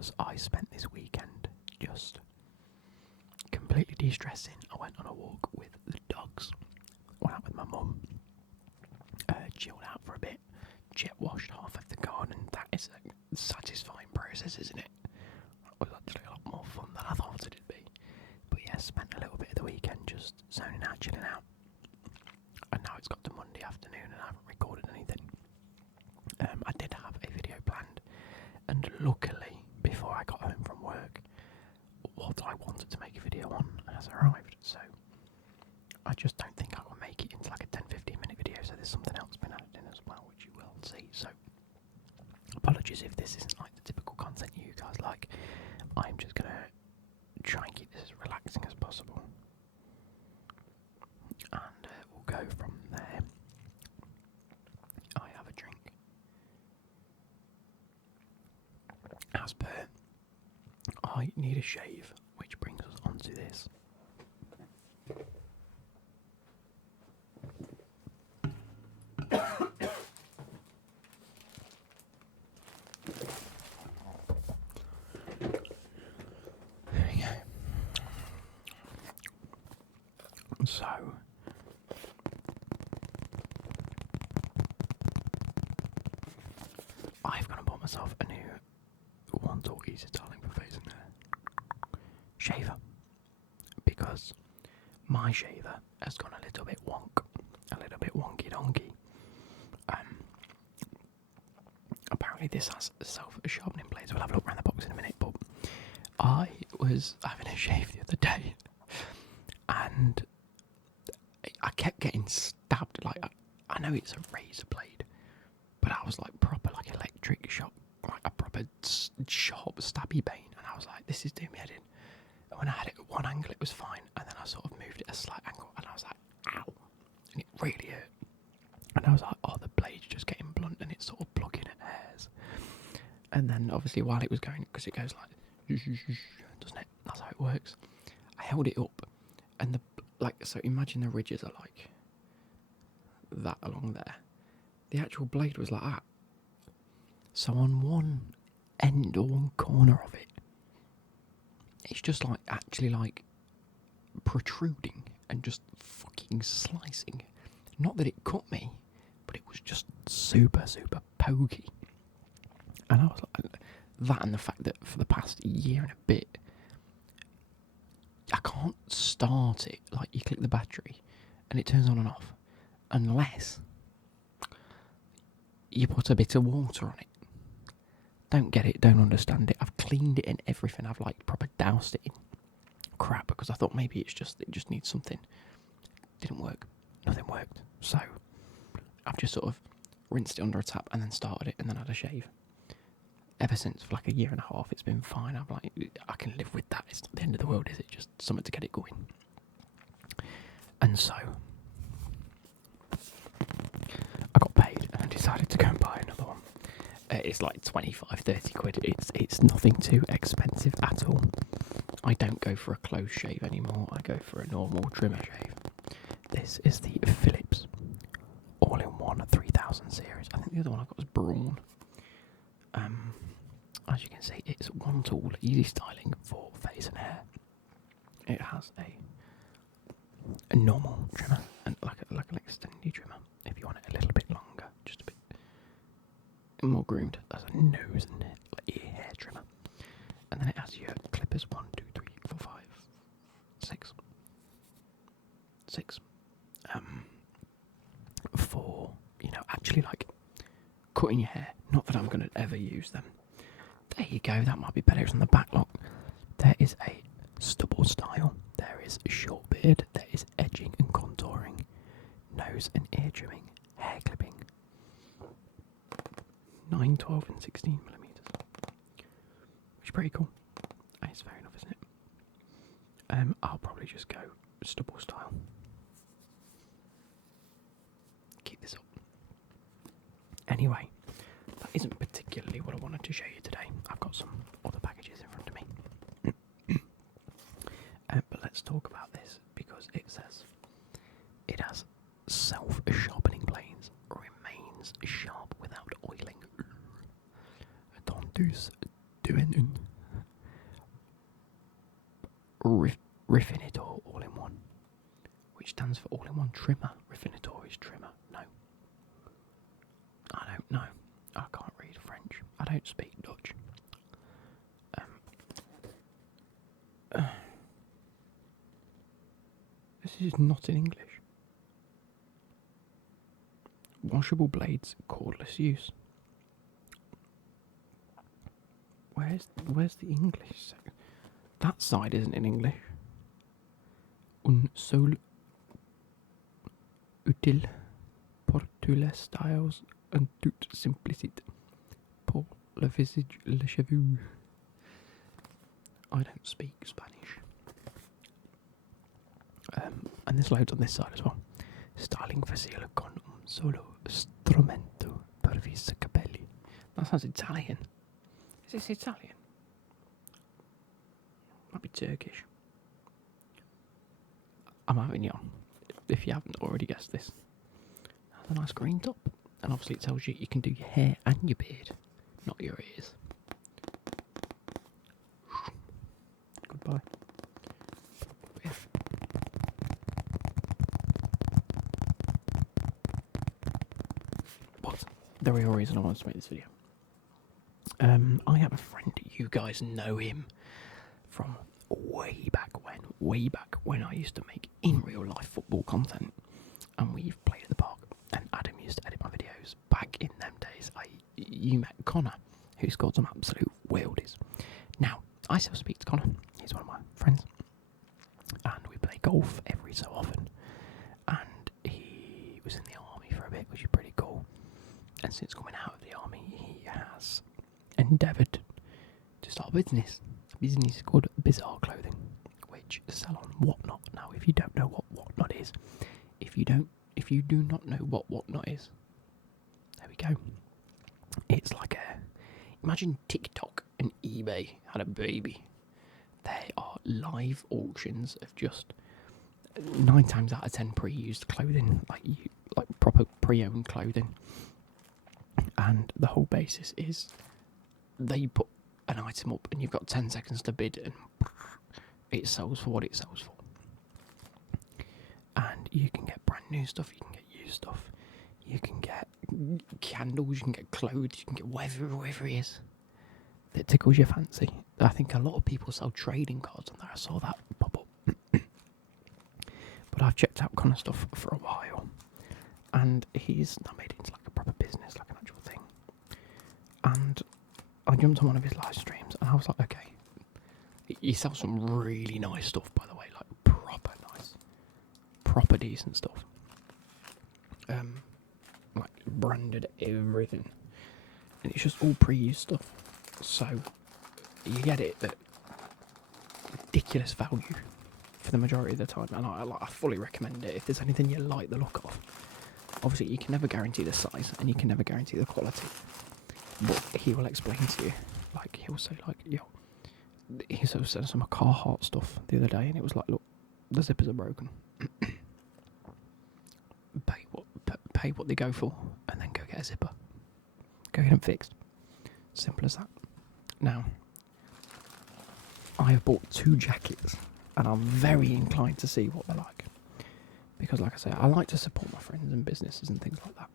because I spent this weekend just completely de-stressing. I went on a walk with the dogs, went out with my mum, chilled out for a bit, jet washed half of the garden. That is a satisfying process, isn't it? It was actually a lot more fun than I thought it'd be. But yeah, spent a little bit of the weekend just zoning out, chilling out. And now it's got to Monday afternoon and I haven't recorded anything. I did have a video planned, and luckily, before I got home from work, what I wanted to make a video on has arrived. So I just don't think I will make it into like a 10-15 minute video, so there's something else been added in as well, which you will see. So apologies if this isn't like the typical content you guys like. I'm just going to try and keep this as relaxing as possible. And we'll go from there. I have a drink. As per, I need a shave, which brings us on to this. There we go. So, I've gone and bought myself a new one talkie styling for face and hair shaver, because my shaver has gone a little bit wonky donkey. Apparently this has self-sharpening blades. We'll have a look around the box in a minute, but I was having a shave the other day and I kept getting stabbed. Like, I know it's a razor blade, but I was like proper like electric shock, like a proper sharp stabby pain, and I was like, this is doing me head in. And when I had it at one angle it was fine, and then I sort of moved it a slight angle and I was like, ow, and it really hurt. And I was like, oh, the blade's just getting blunt and it's sort of plucking at hairs. And then obviously while it was going, because it goes like, doesn't it? That's how it works. I held it up, and so imagine the ridges are like that along there. The actual blade was like that. So on one end or one corner of it, it's just like actually like protruding and just fucking slicing. Not that it cut me, but it was just super, super pokey. And I was like, that and the fact that for the past year and a bit, I can't start it. Like, you click the battery and it turns on and off, unless you put a bit of water on it. Don't get it, don't understand it. I've cleaned it and everything. I've like proper doused it in crap because I thought maybe it just needs something. Didn't work. Nothing worked. So I've just sort of rinsed it under a tap and then started it and then had a shave. Ever since, for like a year and a half, it's been fine. I'm like, I can live with that. It's not the end of the world, is it? Just something to get it going. And so I got paid and I decided to go and buy another one. It's like 25-30 quid. It's nothing too expensive at all. I don't go for a close shave anymore. I go for a normal trimmer shave. This is the Philips all-in-one 3000 series. I think the other one I got was Braun. As you can see, it's one tool, easy styling for face and hair. It has a normal trimmer and like an extended trimmer if you want it a little bit longer, just a bit more groomed. There's a nose and ear hair trimmer, and then it has your clippers 1, 2, 3, 4, 5, 6. For actually like cutting your hair. Not that I'm going to ever use them. There you go, that might be better. It's on the back lock. There is a stubble style, there is short beard, there is edging and contouring, nose and ear trimming, hair clipping, 9, 12 and 16 millimeters, which is pretty cool. It's fair enough, isn't it? I'll probably just go stubble style. Keep this up. Anyway, that isn't particularly what I wanted to show you today. I've got some other packages in front of me. But let's talk about this, because it says it has self-sharpening blades, remains sharp without oiling. Tandus duenun Rifinitor all-in-one, which stands for all-in-one trimmer. Rifinitor is trimmer. No. I don't know. I can't read French. I don't speak Dutch. This is not in English. Washable blades, cordless use. Where's the English? That side isn't in English. Un sol utile pour tous les styles en toute simplicité pour le visage, les cheveux. I don't speak Spanish. And there's loads on this side as well. Styling facile con un solo strumento per visa capelli. That sounds Italian. Is this Italian? Might be Turkish. I'm having you on, if you haven't already guessed this. Has a nice green top. And obviously it tells you can do your hair and your beard, not your ears. Goodbye. Yeah. But the real reason I wanted to make this video. I have a friend, you guys know him from way back when I used to make in real life football content, and we've played at the park, and Adam used to edit my videos back in them days. You met Connor, who scored some absolute worldies. Now, I still speak to Connor, he's one of my friends, and we play golf every so often, and he was in the army for a bit, which is pretty cool, and since coming out of the army, he has endeavoured to start a business called Bizarre Clothing, which sell on WhatNot. Now, if you don't know what WhatNot is, if you do not know what WhatNot is, there we go. It's like imagine TikTok and eBay had a baby. They are live auctions of just 9 times out of 10 pre-used clothing, like proper pre-owned clothing. And the whole basis is they put an item up and you've got 10 seconds to bid and it sells for what it sells for. And you can get brand new stuff, you can get used stuff, you can get candles, you can get clothes, you can get whatever it is that tickles your fancy. I think a lot of people sell trading cards on there. I saw that pop up. But I've checked out Connor stuff for a while, and he's now made it into like a proper business, like an actual thing. And I jumped on one of his live streams, and I was like, okay, he sells some really nice stuff, by the way, like proper nice, proper decent stuff. Like branded everything, and it's just all pre-used stuff. So you get it at ridiculous value for the majority of the time, and I fully recommend it if there's anything you like the look of. Obviously, you can never guarantee the size, and you can never guarantee the quality. But he will explain to you, like he'll say, like, yo, he sort of sent some Carhartt stuff the other day, and it was like, look, the zippers are broken. Pay what they go for, and then go get a zipper. Go get them fixed. Simple as that. Now, I have bought 2 jackets, and I'm very inclined to see what they're like. Because, like I say, I like to support my friends and businesses and things like that.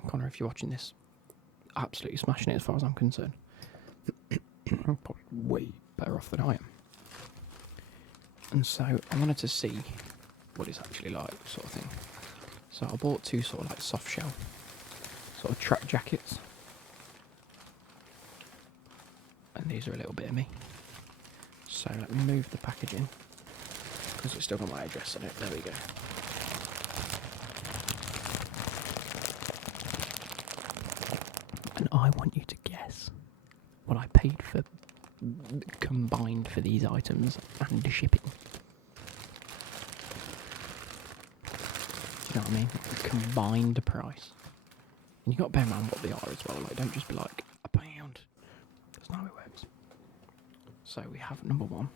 And Connor, if you're watching this, absolutely smashing it as far as I'm concerned. Probably way better off than I am. And so I wanted to see what it's actually like, sort of thing. So I bought 2 sort of like soft shell, sort of track jackets. And these are a little bit of me. So let me move the packaging, because it's still got my address on it. There we go. And I want you to guess what I paid for combined for these items and the shipping. Do you know what I mean? Combined price. And you've got to bear in mind what they are as well. Like, don't just be like, £1. That's not how it works. So we have number 1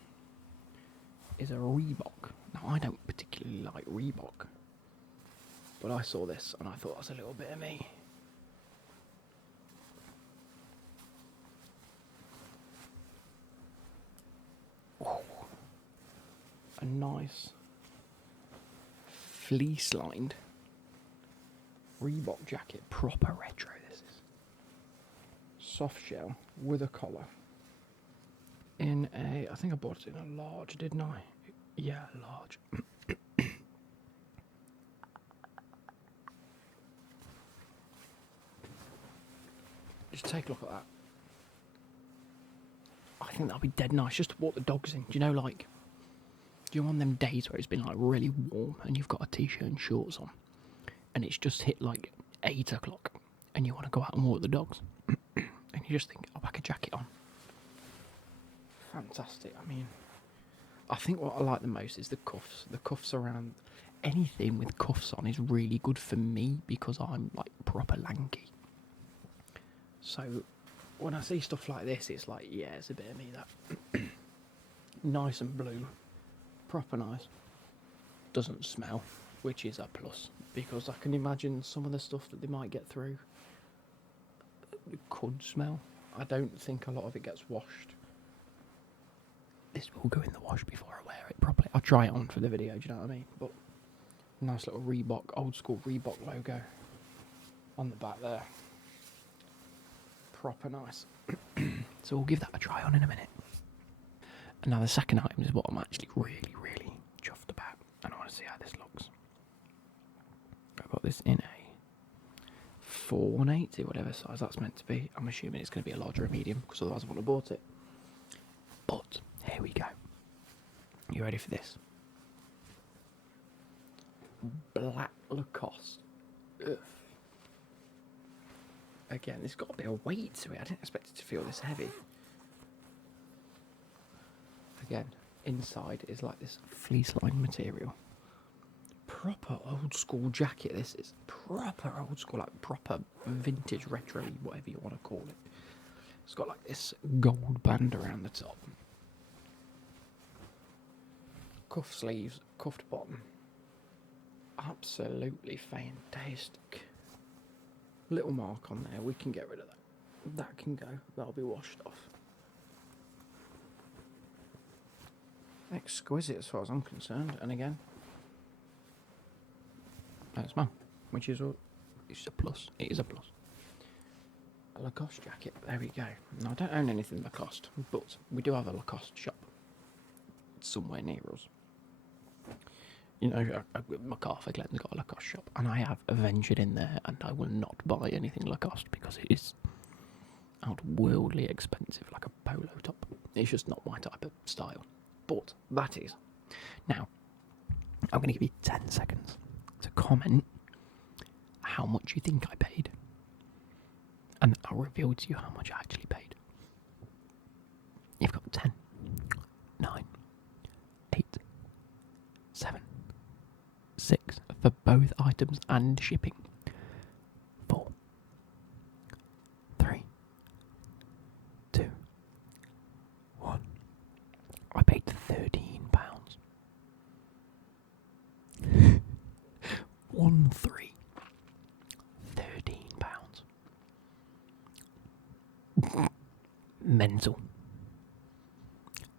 is a Reebok. Now, I don't particularly like Reebok, but I saw this and I thought that's a little bit of me. A nice fleece lined Reebok jacket, proper retro this is. Soft shell with a collar. In a, I think I bought it in a large, didn't I? Yeah, large. Just take a look at that. I think that'll be dead nice just to walk the dogs in. Do you know, like, do you want them days where it's been like really warm and you've got a t-shirt and shorts on and it's just hit like 8 o'clock and you want to go out and walk the dogs and you just think, I'll pack a jacket on. Fantastic. I mean, I think what I like the most is the cuffs. The cuffs around, anything with cuffs on is really good for me because I'm like proper lanky. So when I see stuff like this, it's like, yeah, it's a bit of me, that. Nice and blue. Proper nice. Doesn't smell, which is a plus, because I can imagine some of the stuff that they might get through could smell. I don't think a lot of it gets washed. This will go in the wash before I wear it properly. I'll try it on for the video, do you know what I mean? But nice little Reebok, old school Reebok logo on the back there. Proper nice. So we'll give that a try on in a minute. And now the second item is what I'm actually really, really chuffed about. And I want to see how this looks. I've got this in a 4/180, whatever size that's meant to be. I'm assuming it's going to be a large or a medium, because otherwise I wouldn't have bought it. But here we go. You ready for this? Black Lacoste. Ugh. Again, it's got a bit of weight to it. I didn't expect it to feel this heavy. Again, inside is like this fleece-lined material. Proper old school jacket. This is proper old school, like proper vintage retro, whatever you want to call it. It's got like this gold band around the top. Cuff sleeves, cuffed bottom. Absolutely fantastic. Little mark on there, we can get rid of that. That can go, that'll be washed off. Exquisite as far as I'm concerned, and again, don't smell, which is it's a plus. It is a plus. A Lacoste jacket, there we go. Now, I don't own anything Lacoste, but we do have a Lacoste shop somewhere near us. You know, MacArthur Glen's got a Lacoste shop, and I have ventured in there, and I will not buy anything Lacoste because it is outworldly expensive, like a polo top. It's just not my type of style. But that is. Now, I'm going to give you 10 seconds to comment how much you think I paid, and I'll reveal to you how much I actually paid. You've got 10, 9, 8, 7, 6 for both items and shipping. 4, 3, 2, 1. I paid £13. 1 3. £13. Mental.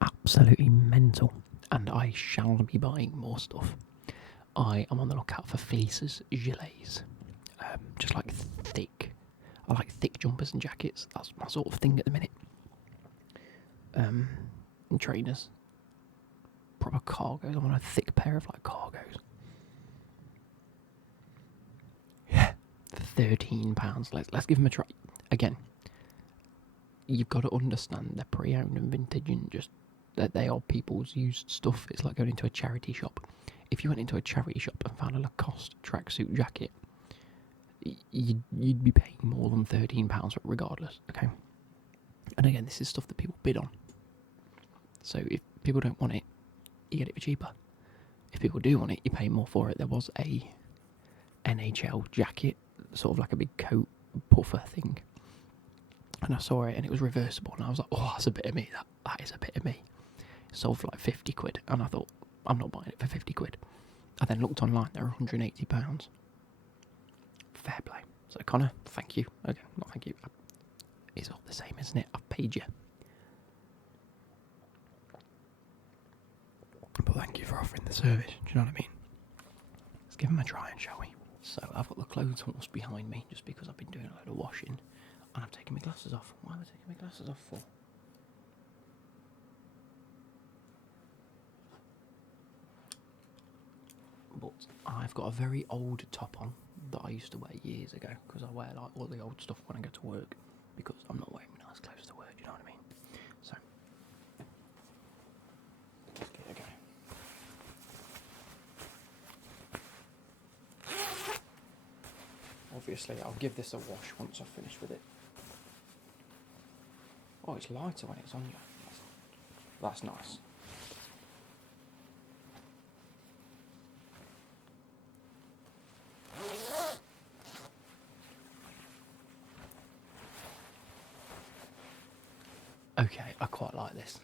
Absolutely mental. And I shall be buying more stuff. I am on the lookout for fleeces, gilets, just like thick. I like thick jumpers and jackets. That's my sort of thing at the minute. And trainers, proper cargos. I want a thick pair of like cargos. Yeah, £13. Let's give them a try. Again, you've got to understand they're pre-owned and vintage, and just that they are people's used stuff. It's like going into a charity shop. If you went into a charity shop and found a Lacoste tracksuit jacket, you'd be paying more than £13 regardless, okay? And again, this is stuff that people bid on. So if people don't want it, you get it for cheaper. If people do want it, you pay more for it. There was a NHL jacket, sort of like a big coat puffer thing, and I saw it and it was reversible, and I was like, oh, that's a bit of me. That is a bit of me. It sold for like 50 quid, and I thought, I'm not buying it for 50 quid. I then looked online, they were £180. Fair play. So Connor, thank you. Okay, not thank you. It's all the same, isn't it? I've paid you. But thank you for offering the service, do you know what I mean? Let's give him a try, shall we? So I've got the clothes horse behind me just because I've been doing a load of washing and I've taken my glasses off. Why am I taking my glasses off for? But I've got a very old top on that I used to wear years ago because I wear like all the old stuff when I go to work because I'm not wearing nice clothes to work, you know what I mean? So, let's give it a go. Obviously, I'll give this a wash once I've finished with it. Oh, it's lighter when it's on you. That's nice. Okay, I quite like this.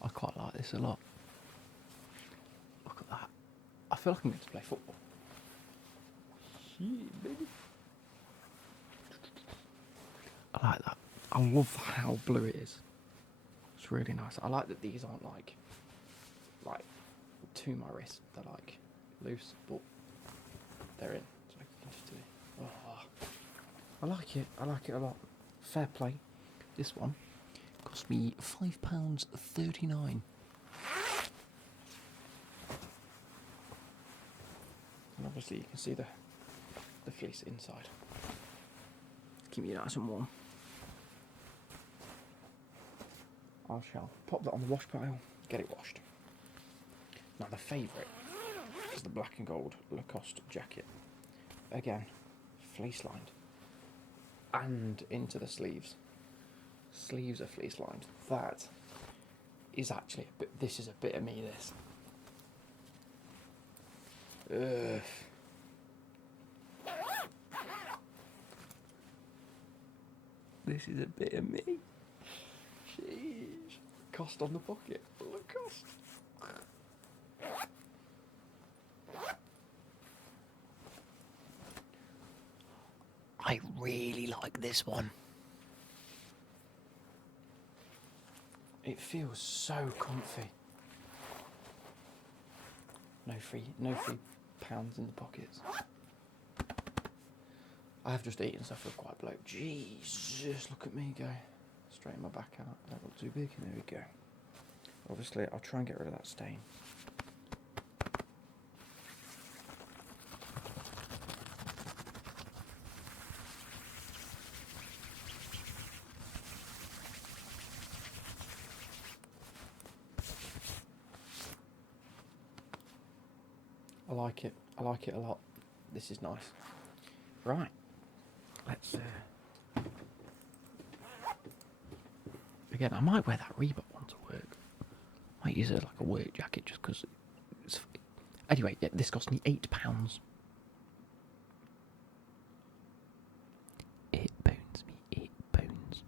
I quite like this a lot. Look at that. I feel like I'm going to play football. Yeah, baby. I like that. I love how blue it is. It's really nice. I like that these aren't like to my wrist. They're like loose, but they're in. So I can just do it. Oh, I like it. I like it a lot. Fair play. This one cost me £5.39. And obviously you can see the fleece inside. Keep you nice and warm. I shall pop that on the wash pile, get it washed. Now the favourite is the black and gold Lacoste jacket. Again, fleece lined. And into the sleeves. Sleeves are fleece lined. That is actually this is a bit of me, this. Ugh. This is a bit of me. Sheesh. Cost on the pocket. Look, cost. I really like this one. It feels so comfy. No free pounds in the pockets. I have just eaten stuff with quite bloke. Jesus, look at me go. Straighten my back out. That got too big. There we go. Obviously, I'll try and get rid of that stain. I like it. I like it a lot. This is nice. Right. Let's... Again, I might wear that Reebok one to work. Might use it like a work jacket just because it's... Anyway, yeah, this cost me £8. It bones me. It bones.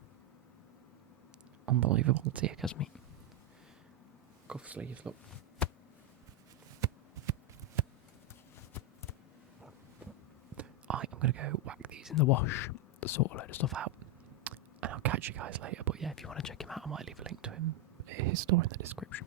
Unbelievable. Take us me. Cuff sleeves, look. I'm going to go whack these in the wash, sort a load of stuff out, and I'll catch you guys later. But yeah, if you want to check him out, I might leave a link to his store in the description.